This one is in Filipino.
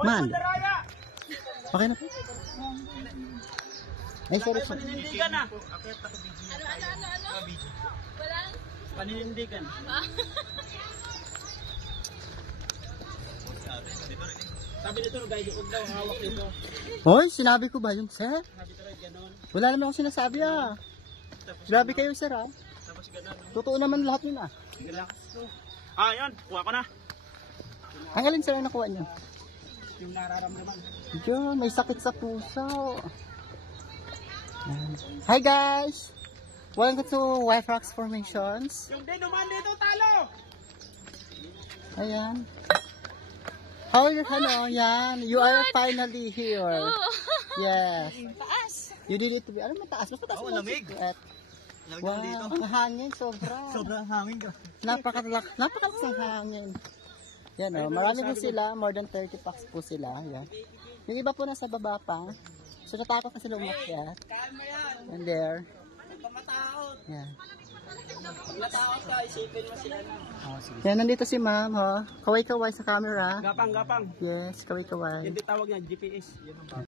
Man. Okay na po. Ay, sorry. Paninindigan na. Paninindigan. Sabi nito, guys, huwag daw hawak nito. Hoy, sinabi ko ba yun, sir? Sabi ko rin, gano'n. Wala naman ako sinasabi ah. Grabe kayo, sir ah. Tapos gano'n. Totoo naman lahat yun ah. Relax to. Ah, yun. Kuha ko na. Ang alin sir ang nakuha niyo? Yung nararamdaman. Diyan, may sakit sa puso. Hi guys! Welcome to White Rocks Formations. Yung day naman dito, talo! Ayan. How are you, ano? Yan. You are finally here. Yes. Taas. You did it to be, ano mataas? Mas mataas mo. lamig. Wow, ang hangin, sobra. Sobrang hangin ka. Napakalakas ng hangin. Yan o, marami po sila. More than 30 packs po sila. Yan. Yung iba po nasa baba pa. So natakot na sila umakyat. Kalma yan. And there. Huwag ka matakot. Yan. Pag natakot ka, isipin mo sila na. Yan, nandito si ma'am, ho. Kaway-kaway sa camera. Gapang, gapang. Yes, kaway-kaway. Hindi tawag niya, GPS. Yan ang